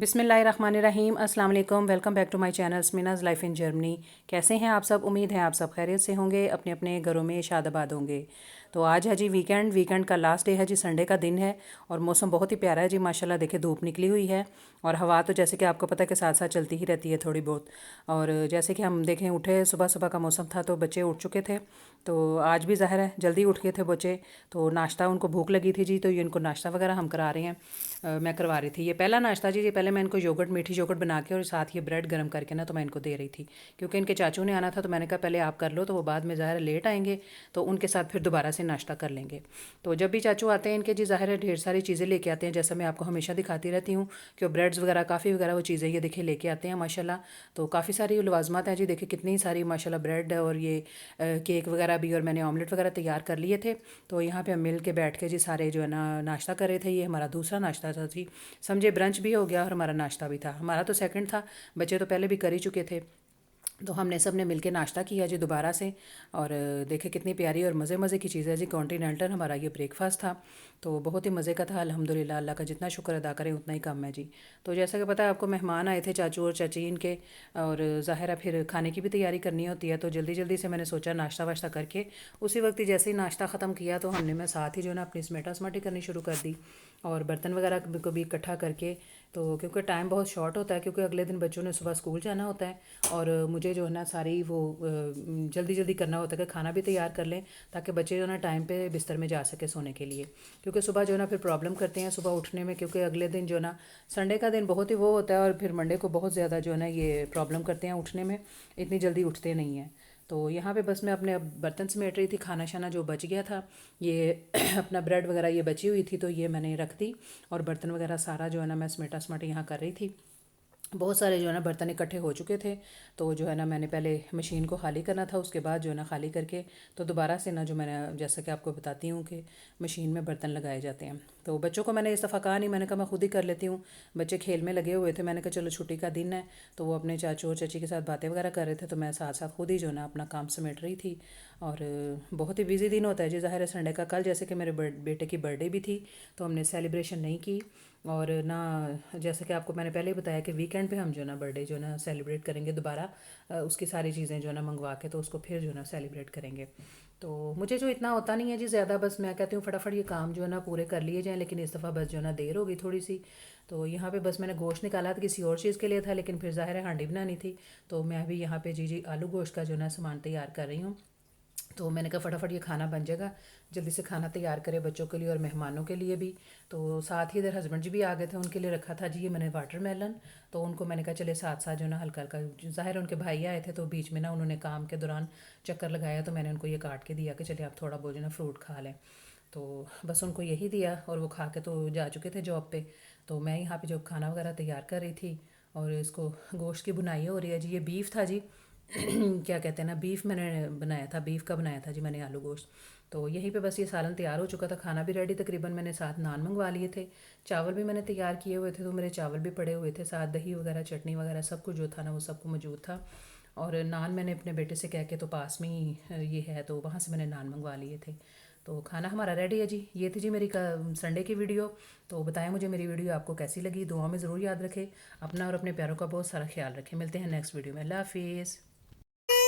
बिस्मिल्लाहिर्रहमानिर्रहीम अस्सलाम वालेकुम। Welcome back to my channel Sminaz life in Germany. कैसे हैं आप सब? उम्मीद है आप सब खैरियत से होंगे, अपने अपने घरों में शादाबाद होंगे। तो आज है जी वीकेंड का लास्ट डे है जी, संडे का दिन है और मौसम बहुत ही प्यारा है जी माशाल्लाह। देखिए धूप निकली हुई है और हवा तो जैसे कि आपको पता है कि साथ साथ चलती ही रहती है थोड़ी बहुत। और जैसे कि हम देखें उठे, सुबह सुबह का मौसम था तो बच्चे उठ चुके थे, तो आज भी ज़ाहिर है जल्दी उठ गए थे बच्चे। तो नाश्ता उनको भूख लगी थी जी, तो ये इनको नाश्ता वगैरह हम करा रहे हैं। मैं करवा रही थी ये पहला नाश्ता जी। ये पहले मैं इनको योगर्ट, मीठी योगर्ट बना के और साथ ये ब्रेड गर्म करके ना तो मैं इनको दे रही थी, क्योंकि इनके चाचू ने आना था। तो मैंने कहा पहले आप कर लो, तो वो बाद में ज़ाहिर है लेट आएंगे तो उनके साथ फिर दोबारा से नाश्ता कर लेंगे। तो जब भी चाचू आते हैं इनके जी ज़ाहिर है ढेर सारी चीज़ें लेके आते हैं, जैसा मैं आपको हमेशा दिखाती रहती हूँ कि वो ब्रेड्स वगैरह काफ़ी वगैरह वो चीज़ें ये देखिए लेके आते हैं माशाल्लाह। तो काफ़ी सारी लवाजमात हैं जी, देखिए कितनी सारी माशाल्लाह ब्रेड और ये केक वगैरह भी, और मैंने ऑमलेट वगैरह तैयार कर लिए थे। तो यहाँ पे हम मिल के बैठ के जी सारे जो है ना नाश्ता कर रहे थे। ये हमारा दूसरा नाश्ता था जी, समझे ब्रंच भी हो गया और हमारा नाश्ता भी था। हमारा तो सेकंड था, बच्चे तो पहले भी कर ही चुके थे। तो हमने सब ने मिलके नाश्ता किया जी दोबारा से। और देखे कितनी प्यारी और मज़े मज़े की चीज़ है जी। कॉन्टीनेंटल हमारा ये ब्रेकफास्ट था, तो बहुत ही मज़े का था अल्हम्दुलिल्लाह। अल्लाह का जितना शुक्र अदा करें उतना ही कम है जी। तो जैसा कि पता है आपको, मेहमान आए थे चाचू और चाची इनके, और ज़ाहिर है फिर खाने की भी तैयारी करनी होती है। तो जल्दी जल्दी से मैंने सोचा नाश्ता वाश्ता करके उसी वक्त ही जैसे ही नाश्ता ख़त्म किया तो हमने मैं साथ ही जो है ना अपनी समेटा समाटी करनी शुरू कर दी और बर्तन वगैरह को भी इकट्ठा करके। तो क्योंकि टाइम बहुत शॉर्ट होता है, क्योंकि अगले दिन बच्चों ने सुबह स्कूल जाना होता है और मुझे जो है ना सारी वो जल्दी जल्दी करना होता है कि खाना भी तैयार कर लें ताकि बच्चे जो है ना टाइम पे बिस्तर में जा सके सोने के लिए। क्योंकि सुबह जो है ना फिर प्रॉब्लम करते हैं सुबह उठने में, क्योंकि अगले दिन जो है ना संडे का दिन बहुत ही वो होता है और फिर मंडे को बहुत ज़्यादा जो है ना ये प्रॉब्लम करते हैं उठने में, इतनी जल्दी उठते नहीं हैं। तो यहाँ पे बस मैं अपने बर्तन समेट रही थी, खाना शाना जो बच गया था ये अपना ब्रेड वगैरह ये बची हुई थी तो ये मैंने रख दी, और बर्तन वगैरह सारा जो है ना मैं समेटा समाटी यहाँ कर रही थी। बहुत सारे जो है ना बर्तन इकट्ठे हो चुके थे, तो जो है ना मैंने पहले मशीन को खाली करना था, उसके बाद जो है ना खाली करके तो दोबारा से ना जो मैंने जैसा कि आपको बताती हूँ कि मशीन में बर्तन लगाए जाते हैं। तो बच्चों को मैंने इस दफ़ा कहा नहीं, मैंने कहा मैं खुद ही कर लेती हूँ। बच्चे खेल में लगे हुए थे, मैंने कहा चलो छुट्टी का दिन है, तो वो अपने चाचू और चाची के साथ बातें वगैरह कर रहे थे, तो मैं साथ साथ खुद ही जो है ना अपना काम समेट रही थी। और बहुत ही बिजी दिन होता है जी ज़ाहिर है संडे का। कल जैसे कि मेरे बेटे की बर्थडे भी थी तो हमने सेलिब्रेशन नहीं की, और ना जैसे कि आपको मैंने पहले ही बताया कि वीकेंड पे हम जो है ना बर्थडे जो है ना सेलिब्रेट करेंगे दोबारा। उसकी सारी चीज़ें जो है ना मंगवा के तो उसको फिर जो है ना सेलिब्रेट करेंगे। तो मुझे जो इतना होता नहीं है जी ज़्यादा, बस मैं कहती हूँ फटाफट ये काम जो है ना पूरे कर लिए जाएँ, लेकिन इस दफ़ा बस जो है ना देर हो गई थोड़ी सी। तो यहाँ पे बस मैंने गोश्त निकाला था किसी और चीज़ के लिए था, लेकिन फिर ज़ाहिर है हांडी बनानी थी, तो मैं अभी यहाँ पे जी आलू गोश्त का जो है ना सामान तैयार कर रही हूँ। तो मैंने कहा फटाफट ये खाना बन जाएगा, जल्दी से खाना तैयार करें बच्चों के लिए और मेहमानों के लिए भी। तो साथ ही इधर हस्बैंड जी भी आ गए थे, उनके लिए रखा था जी ये मैंने वाटरमेलन। तो उनको मैंने कहा चले साथ साथ जो ना हल्का हल्का, ज़ाहिर उनके भाई आए थे तो बीच में ना उन्होंने काम के दौरान चक्कर लगाया, तो मैंने उनको ये काट के दिया कि चले आप थोड़ा बहुत जो ना फ्रूट खा लें। तो बस उनको यही दिया और वो खा के तो जा चुके थे जॉब पे। तो मैं यहाँ पे जो खाना वगैरह तैयार कर रही थी और इसको गोश्त की बुनाई हो रही है जी। ये बीफ था जी क्या कहते हैं ना, बीफ मैंने बनाया था, बीफ का बनाया था जी मैंने आलू गोश्त। तो यहीं पे बस ये सालन तैयार हो चुका था, खाना भी रेडी तकरीबन। मैंने साथ नान मंगवा लिए थे, चावल भी मैंने तैयार किए हुए थे, तो मेरे चावल भी पड़े हुए थे, साथ दही वगैरह चटनी वगैरह सब कुछ जो था ना वो सब कुछ मौजूद था। और नान मैंने अपने बेटे से कह के, तो पास में ही ये है तो वहाँ से मैंने नान मंगवा लिए थे। तो खाना हमारा रेडी है जी। ये थी जी मेरी संडे की वीडियो। तो बताएं मुझे मेरी वीडियो आपको कैसी लगी, दुआ में ज़रूर याद रखें अपना और अपने प्यारों का बहुत सारा ख्याल रखें। मिलते हैं नेक्स्ट वीडियो में। अल्लाह हाफिज़।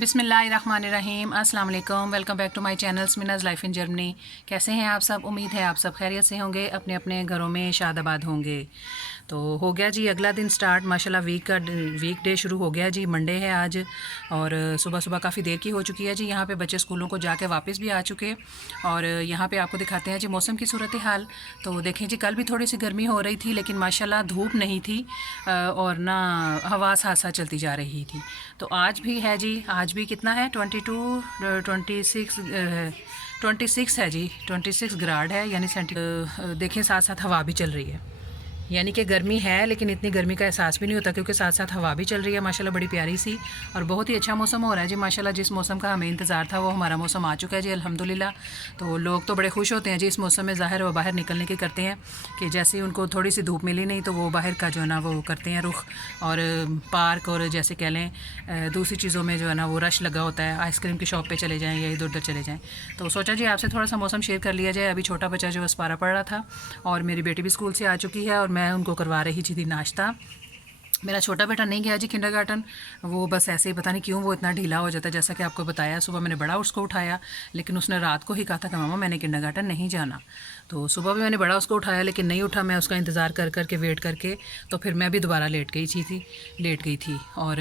बिस्मिल्लाहिर्रहमानिर्रहीम अस्सलाम वालेकुम। Welcome back to my channel Sminaz life in Germany. कैसे हैं आप सब? उम्मीद है आप सब खैरियत से होंगे, अपने अपने घरों में शादाबाद होंगे। तो हो गया जी अगला दिन स्टार्ट, माशाल्लाह वीक डे शुरू हो गया जी। मंडे है आज और सुबह सुबह काफ़ी देर की हो चुकी है जी। यहाँ पे बच्चे स्कूलों को जाके वापस भी आ चुके और यहाँ पे आपको दिखाते हैं जी मौसम की सूरत हाल। तो देखें जी कल भी थोड़ी सी गर्मी हो रही थी लेकिन माशाल्लाह धूप नहीं थी और ना हवा साथ साथ चलती जा रही थी। तो आज भी है जी, आज भी कितना है 26 है जी, 26 ग्राड है यानी देखें साथ साथ हवा भी चल रही है, यानी कि गर्मी है लेकिन इतनी गर्मी का एहसास भी नहीं होता क्योंकि साथ साथ हवा भी चल रही है माशाल्लाह, बड़ी प्यारी सी और बहुत ही अच्छा मौसम हो रहा है जी माशाल्लाह। जिस मौसम का हमें इंतज़ार था वो हमारा मौसम आ चुका है जी अल्हम्दुलिल्लाह। तो लोग तो बड़े खुश होते हैं जी इस मौसम में, ज़ाहिर वो बाहर निकलने की करते हैं कि जैसे ही उनको थोड़ी सी धूप मिली नहीं तो वो बाहर का जो है ना वो करते हैं रुख, और पार्क और जैसे कह लें दूसरी चीज़ों में जो है ना वो रश लगा होता है, आइसक्रीम की शॉप पर चले जाएँ या इधर उधर चले जाएँ। तो सोचा जी आपसे थोड़ा सा मौसम शेयर कर लिया जाए। अभी छोटा बच्चा जो अस्पारा पढ़ रहा था और मेरी बेटी भी स्कूल से आ चुकी है और मैं उनको करवा रही थी नाश्ता। मेरा छोटा बेटा नहीं गया जी किंडरगार्टन, वो बस ऐसे ही पता नहीं क्यों वो इतना ढीला हो जाता है। जैसा कि आपको बताया सुबह मैंने बड़ा उसको उठाया लेकिन उसने रात को ही कहा था कि मामा मैंने किंडरगार्टन नहीं जाना। तो सुबह भी मैंने बड़ा उसको उठाया लेकिन नहीं उठा, मैं उसका इंतज़ार कर कर के वेट करके तो फिर मैं भी दोबारा लेट गई थी और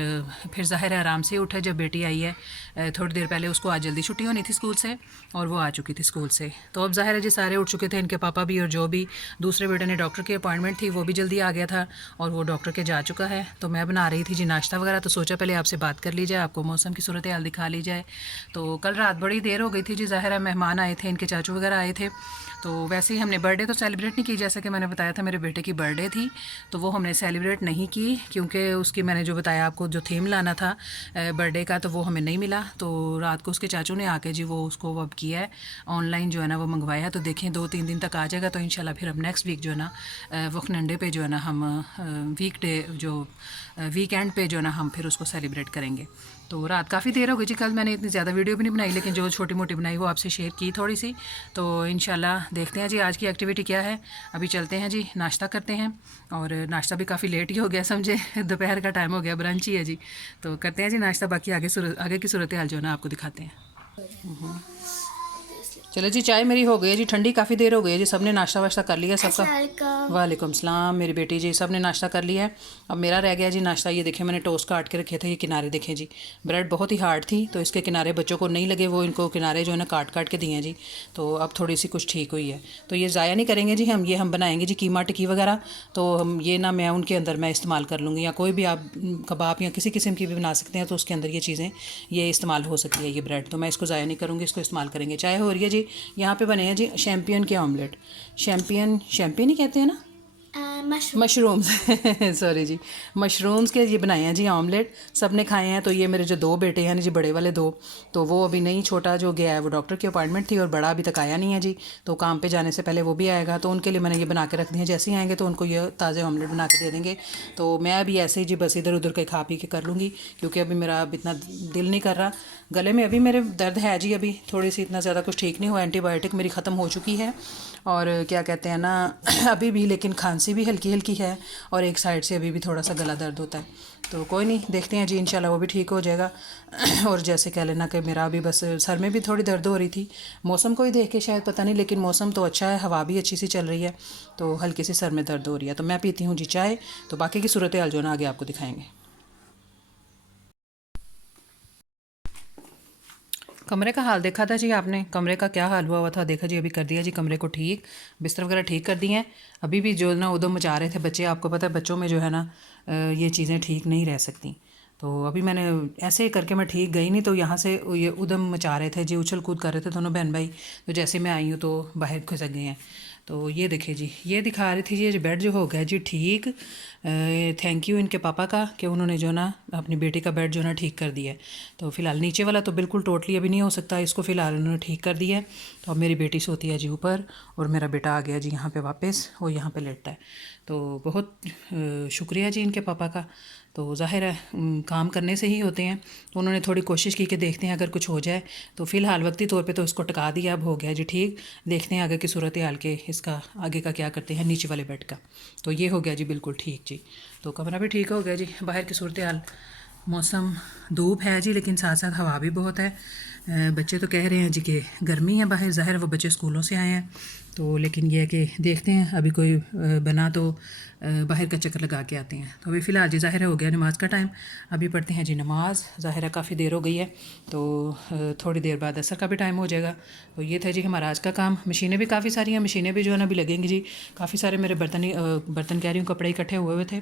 फिर ज़ाहिर है आराम से उठे जब बेटी आई है। थोड़ी देर पहले उसको आज जल्दी छुट्टी होनी थी स्कूल से और वो आ चुकी थी स्कूल से। तो अब ज़ाहिर है जी सारे उठ चुके थे, इनके पापा भी और जो भी दूसरे बेटे ने डॉक्टर की अपॉइंटमेंट थी वो भी जल्दी आ गया था और वो डॉक्टर के जा चुका है। तो मैं बना रही थी जी नाश्ता वगैरह, तो सोचा पहले आपसे बात कर ली जाए, आपको मौसम की सूरत हाल दिखा ली जाए। तो कल रात बड़ी देर हो गई थी जी, ज़ाहिर है मेहमान आए थे, इनके चाचू वगैरह आए थे। तो वैसे ही हमने बर्थडे तो सेलिब्रेट नहीं की, जैसा कि मैंने बताया था मेरे बेटे की बर्थडे थी तो वो हमने सेलिब्रेट नहीं की क्योंकि उसकी मैंने जो बताया आपको जो थीम लाना था बर्थडे का तो वो हमें नहीं मिला। तो रात को उसके चाचू ने आके जी वो उसको अब किया है ऑनलाइन जो है ना वो मंगवाया। तो देखें 2-3 दिन तक आ जाएगा तो इंशाल्लाह फिर हम नेक्स्ट वीक जो है ना वक्नंडे पे जो है ना हम वीकेंड पे जो है ना हम फिर उसको सेलिब्रेट करेंगे। तो रात काफ़ी देर हो गई जी, कल मैंने इतनी ज़्यादा वीडियो भी नहीं बनाई लेकिन जो छोटी मोटी बनाई वो आपसे शेयर की थोड़ी सी। तो इंशाल्लाह देखते हैं जी आज की एक्टिविटी क्या है। अभी चलते हैं जी नाश्ता करते हैं और नाश्ता भी काफ़ी लेट ही हो गया समझे, दोपहर का टाइम हो गया, ब्रंच ही है जी। तो करते हैं जी नाश्ता, बाकी आगे की सूरत हाल जो है ना आपको दिखाते हैं। चलो जी चाय मेरी हो गई है जी ठंडी, काफ़ी देर हो गई है जी, सबने नाश्ता वाश्ता कर लिया सबका। वालेकुम सलाम मेरी बेटी जी, सबने नाश्ता कर लिया है। अब मेरा रह गया जी नाश्ता। ये देखें मैंने टोस्ट काट के रखे थे, ये किनारे देखें जी, ब्रेड बहुत ही हार्ड थी तो इसके किनारे बच्चों को नहीं लगे, वो इनको किनारे जो है ना काट काट के दिए हैं जी। तो अब थोड़ी सी कुछ ठीक हुई है तो ये ज़ाया नहीं करेंगे जी हम बनाएंगे जी कीमा टिक्की वगैरह। तो हम ये ना मैं उनके अंदर मैं इस्तेमाल कर लूँगी, या कोई भी आप कबाब या किसी किस्म की भी बना सकते हैं तो उसके अंदर ये चीज़ें ये इस्तेमाल हो सकती है ये ब्रेड। तो मैं इसको ज़ाया नहीं करूँगी, इसको इस्तेमाल करेंगे। चाय हो रही है जी, यहाँ पे बने हैं जी शैम्पियन के ऑमलेट। शैम्पियन ही कहते हैं ना, मशरूम्स सॉरी जी, मशरूम्स के ये बनाए हैं जी ऑमलेट, सब ने खाए हैं। तो ये मेरे जो 2 बेटे हैं जी बड़े वाले 2, तो वो अभी नहीं, छोटा जो गया है वो डॉक्टर की अपॉइंटमेंट थी और बड़ा अभी तक आया नहीं है जी। तो काम पे जाने से पहले वो भी आएगा तो उनके लिए मैंने ये बना के रख दिए, जैसे ही आएंगे तो उनको ये ताज़े ऑमलेट बना के दे देंगे। तो मैं अभी ऐसे ही जी बस इधर उधर के खा पी के कर लूँगी क्योंकि अभी मेरा अब इतना दिल नहीं कर रहा। गले में अभी मेरे दर्द है जी, अभी थोड़ी सी, इतना ज़्यादा कुछ ठीक नहीं हुआ, एंटीबायोटिक मेरी ख़त्म हो चुकी है और क्या कहते हैं ना अभी भी, लेकिन खांसी भी हल्की हल्की है और एक साइड से अभी भी थोड़ा सा गला दर्द होता है। तो कोई नहीं, देखते हैं जी इंशाल्लाह वो भी ठीक हो जाएगा। और जैसे कह लेना कि मेरा अभी बस सर में भी थोड़ी दर्द हो रही थी, मौसम को ही देख के शायद पता नहीं, लेकिन मौसम तो अच्छा है, हवा भी अच्छी सी चल रही है तो हल्की सी सर में दर्द हो रही है। तो मैं पीती हूँ जी चाय, तो बाकी की सूरत हाल जो ना आगे आपको दिखाएंगे। कमरे का हाल देखा था जी आपने, कमरे का क्या हाल हुआ था देखा जी, अभी कर दिया जी कमरे को ठीक, बिस्तर वगैरह ठीक कर दिए हैं। अभी भी जो ना उधम मचा रहे थे बच्चे, आपको पता है बच्चों में जो है ना ये चीज़ें ठीक नहीं रह सकती। तो अभी मैंने ऐसे ही करके मैं ठीक गई नहीं तो यहाँ से ये उधम मचा रहे थे जी, उछल कूद कर रहे थे दोनों बहन भाई। तो जैसे मैं आई हूँ तो बाहर खिसक गए हैं। तो ये देखिए जी, ये दिखा रही थी जी, ये बेड जो हो गया जी ठीक। थैंक यू इनके पापा का कि उन्होंने जो ना अपनी बेटी का बेड जो ना ठीक कर दिया है। तो फ़िलहाल नीचे वाला तो बिल्कुल टोटली अभी नहीं हो सकता, इसको फ़िलहाल उन्होंने ठीक कर दिया है। तो अब मेरी बेटी सोती है जी ऊपर और मेरा बेटा आ गया जी यहाँ पे वापस, वो यहाँ पे लेटता है। तो बहुत शुक्रिया जी इनके पापा का। तो ज़ाहिर है काम करने से ही होते हैं, तो उन्होंने थोड़ी कोशिश की कि देखते हैं अगर कुछ हो जाए। तो फ़िलहाल वक्ती तौर पे तो इसको टिका दिया, अब हो गया जी ठीक। देखते हैं आगे की सूरत हाल के इसका आगे का क्या करते हैं नीचे वाले बेड का। तो ये हो गया जी बिल्कुल ठीक जी, तो कमरा भी ठीक हो गया जी, बाहर की सूरत हाल मौसम धूप है जी, लेकिन साथ साथ हवा भी बहुत है। बच्चे तो कह रहे हैं जी कि गर्मी है बाहर, ज़ाहिर है वो बच्चे स्कूलों से आए हैं, तो लेकिन ये है कि देखते हैं अभी कोई बना तो बाहर का चक्कर लगा के आते हैं। तो अभी फ़िलहाल जी ज़ाहिर है हो गया नमाज़ का टाइम, अभी पढ़ते हैं जी नमाज़। ज़ाहिर है काफ़ी देर हो गई है, तो थोड़ी देर बाद असर का भी टाइम हो जाएगा। तो ये था जी हमारा आज का काम। मशीनें भी काफ़ी सारी हैं, मशीनें भी जो है ना अभी लगेंगी जी। काफ़ी सारे मेरे बर्तन कह रही हूँ कपड़े इकट्ठे हुए थे,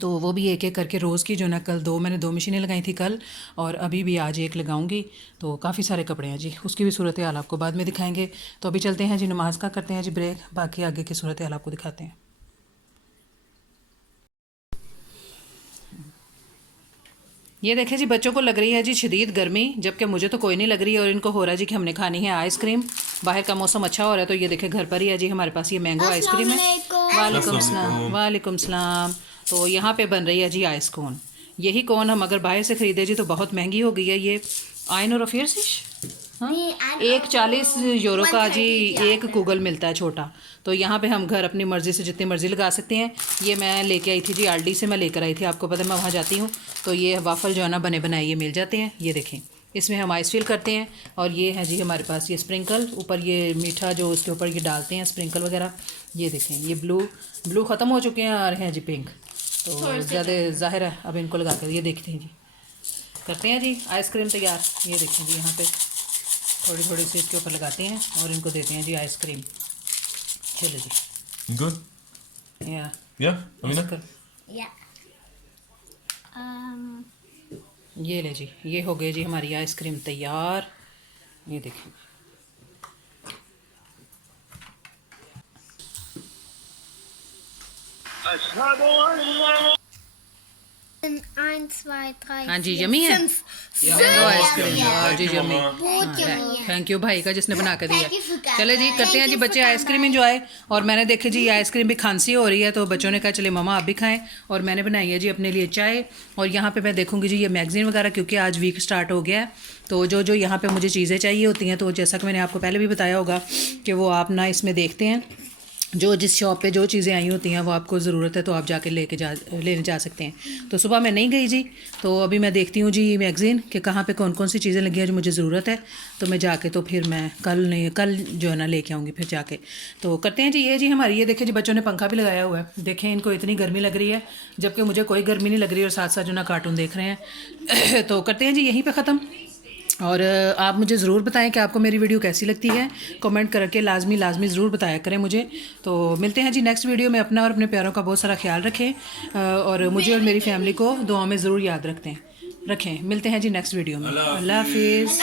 तो वो भी एक एक करके रोज़ की जो ना कल मैंने दो मशीनें लगाई थी कल, और अभी भी आज एक लगाऊंगी। तो काफ़ी सारे कपड़े हैं जी, उसकी भी सूरत हाल आपको बाद में दिखाएंगे। तो अभी चलते हैं जी नमाज का करते हैं जी ब्रेक, बाकी आगे की सूरत हाल आपको दिखाते हैं। ये देखें जी, बच्चों को लग रही है जी शदीद गर्मी, जबकि मुझे तो कोई नहीं लग रही है, और इनको हो रहा है जी कि हमने खानी है आइसक्रीम। बाहर का मौसम अच्छा हो रहा है, तो ये देखें घर पर ही है जी हमारे पास ये मैंगो आइसक्रीम है। वालेकुम सलाम, वालेकुम सलाम। तो यहाँ पे बन रही है जी आइस कोन। यही कोन हम अगर बाहर से ख़रीदे जी तो बहुत महंगी हो गई है ये। आइन और अफेयर्स हाँ, 140 € का जी एक गूगल मिलता है छोटा। तो यहाँ पे हम घर अपनी मर्ज़ी से जितनी मर्ज़ी लगा सकते हैं। ये मैं लेके आई थी जी आलडी से, मैं लेकर आई थी, आपको पता है मैं वहाँ जाती हूँ। तो ये वाफल जो है ना बने बनाए ये मिल जाते हैं। ये देखें, इसमें हम आइस फिल करते हैं, और ये है जी हमारे पास ये स्प्रिंकल, ऊपर ये मीठा जो उसके ऊपर ये डालते हैं स्प्रिंकल वगैरह। ये देखें, ये ब्लू ख़त्म हो चुके हैं, आ रहे हैं जी पिंक, तो ज़्यादा ज़ाहिर है अब इनको लगा कर ये देखते हैं जी, करते हैं जी आइसक्रीम तैयार। ये देखें जी, यहाँ पे थोड़ी थोड़ी सी इसके ऊपर लगाते हैं और इनको देते हैं जी आइसक्रीम। चलो जी, Good? या Yeah, Amina? Yeah. ये ले जी, ये हो गए जी हमारी आइसक्रीम तैयार। ये देखें, Eins, zwei, drei, हाँ जी, vier, यमी है fünf. Mango ice cream. हाँ जी, यमी। बहुत yummy है। थैंक यू भाई का जिसने बना कर दिया। Thank you for coming. चले जी, करते हैं जी बच्चे आइसक्रीम इंजॉय। और मैंने देखे जी ये आइसक्रीम भी खांसी हो रही है, तो बच्चों ने कहा चले ममा आप भी खाएं, और मैंने बनाई है जी अपने लिए चाय। और यहाँ पे मैं देखूंगी जी ये मैगजीन वगैरह, क्योंकि आज वीक स्टार्ट हो गया है, तो जो जो यहाँ पे मुझे चीज़ें चाहिए होती हैं, तो जैसा कि मैंने आपको पहले भी बताया होगा कि वो आप ना इसमें देखते हैं, जो जिस शॉप पे जो चीज़ें आई होती हैं वो आपको ज़रूरत है तो आप जाके लेने जा सकते हैं। तो सुबह मैं नहीं गई जी, तो अभी मैं देखती हूँ जी मैगज़ीन कि कहाँ पे कौन कौन सी चीज़ें लगी हैं जो मुझे ज़रूरत है, तो मैं जाके तो फिर मैं कल जो है ना लेके आऊँगी फिर जाके। तो करते हैं जी ये जी हमारी, ये देखें जी बच्चों ने पंखा भी लगाया हुआ है, देखें इनको इतनी गर्मी लग रही है, जबकि मुझे कोई गर्मी नहीं लग रही, और साथ साथ जो ना कार्टून देख रहे हैं। तो करते हैं जी यहीं पर ख़त्म। और आप मुझे ज़रूर बताएं कि आपको मेरी वीडियो कैसी लगती है, कमेंट करके लाजमी ज़रूर बताया करें मुझे। तो मिलते हैं जी नेक्स्ट वीडियो में। अपना और अपने प्यारों का बहुत सारा ख्याल रखें, और मुझे और मेरी फैमिली को दुआ में ज़रूर याद रखें। मिलते हैं जी नेक्स्ट वीडियो में। अल्लाह हाफिज़।